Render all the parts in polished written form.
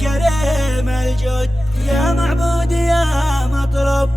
كريم الجود يا معبود يا مطلوب.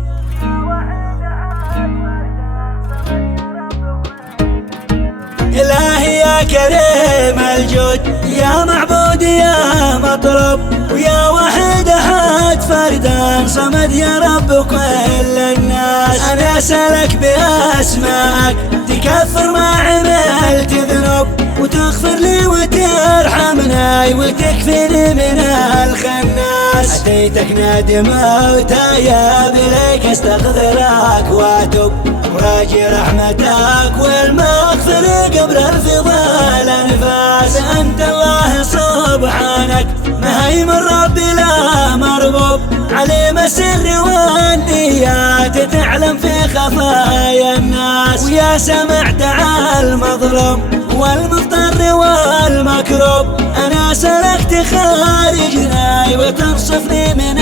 إلهي يا كريم الجود يا معبود يا مطلوب، ويا واحد أحد فردا صمد يا رب كل الناس. أنا أسألك بأسمائك تكفر ما عملت ذنوب، وتغفر لي وترحمني وتكفيني من الخناس. أتيتك نادم وتايب إليك استغفرك واتوب، وراجي رحمتك والمغفرة قبل الفضال انفاس. أنت الله سبحانك مهيمن ربي لا مربوب، عليم السر والنيات تعلم في خفايا الناس. ويا سمع دعاء المظلوم والمضطر والمكروب، أنا سلكت خارجني وتنصفني من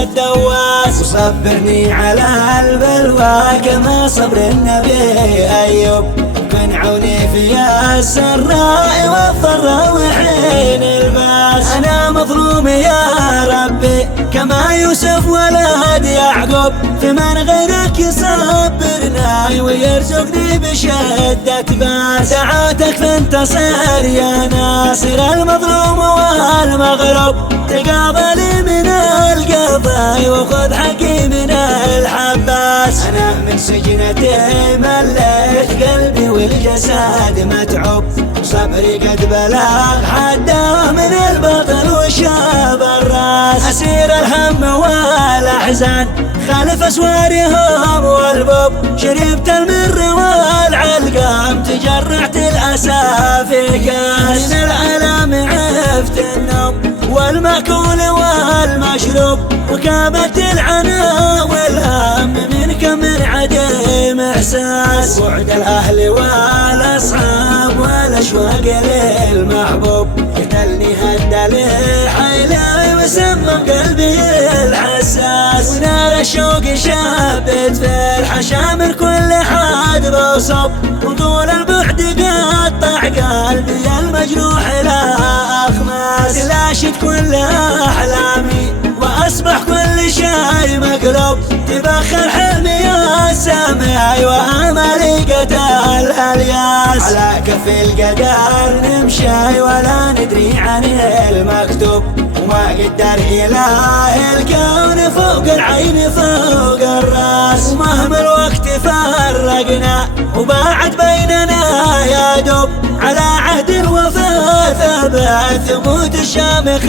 الدواس. وصبرني على البلوى كما صبر النبي أيوب، كن عوني في السراء والضراء وحين الباس. أنا مظلوم يا ربي كما يوسف ولد يعقوب، فمن غيرك يصبرني ويرزقني بشدة باس. دعوتك فانتصر يا ناصر المظلوم والمغلوب، تقاضى لي من القضاء وخذ حقي من الحباس. أنا من سجنتي مليت قلبي والجسد متعوب، صبري قد بلغ حده من البطل وشاب الراس. أسير الهم والأحزان خالف أسوارهم والبوب، شربت المر والعلقام تجرعت الأسى في كاس. من الألم عرفت النوم والمأكول والمشروب، وكابت العنا والهم منك من عدم إحساس. وعد الأهل والأصحاب والأشواق للمحبوب، قتلني هد لي حيلي وسمم قلبي الحساس. ونار الشوق شابت في الحشامر كل حد بوصب، وطول البعد قطع قلبي المجروح لا أخماس. تلاشت كل أحلامي وأصبح كل شيء مقلوب، تبخر حلمي يا سامعي وآمالي قتل الياس. على كف القدر نمشي ولا ندري عن المكتوب، وما قدر إله الكون فوق العين فوق الراس. ومهما الوقت فرقنا وباعد بيننا يا دوب، على عهد الوفاء ثبت ثبوت الشامخ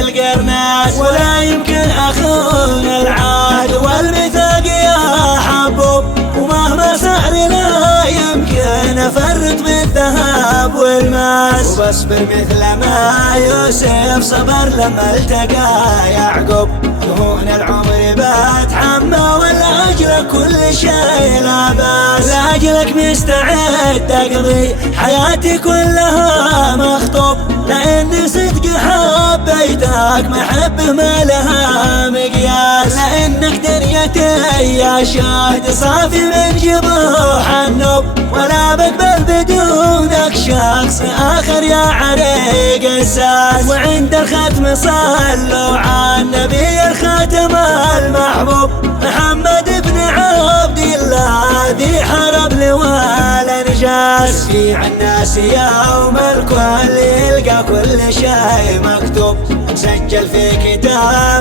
القرناس. ولا يمكن أخون العهد والميثاق يا حبوب، ومهما صار لا يمكن أفرط بالذهب والماس. وبصبر مثل ما يوسف صبر لما التقى يعقوب، دهون العمر بتحمى ولأجلك كل شيء لا باس. لأجلك مستعد أقضي حياتي كلها مخطوب، لأني صدق حبيتك محبة ما لها مقياس. لأنك دنيتي يا شاهد صافي من جبوح النوب، ولا بقبل بدونك شخص آخر يا عريق الساس. وعند الختم صلوا على النبي الخاتم المحبوب، محمد بن عبد الله ذي حرب لواء الانجاز. شفيع الناس يوم الكل يلقى كل شيء مكتوب، مسجل في كتاب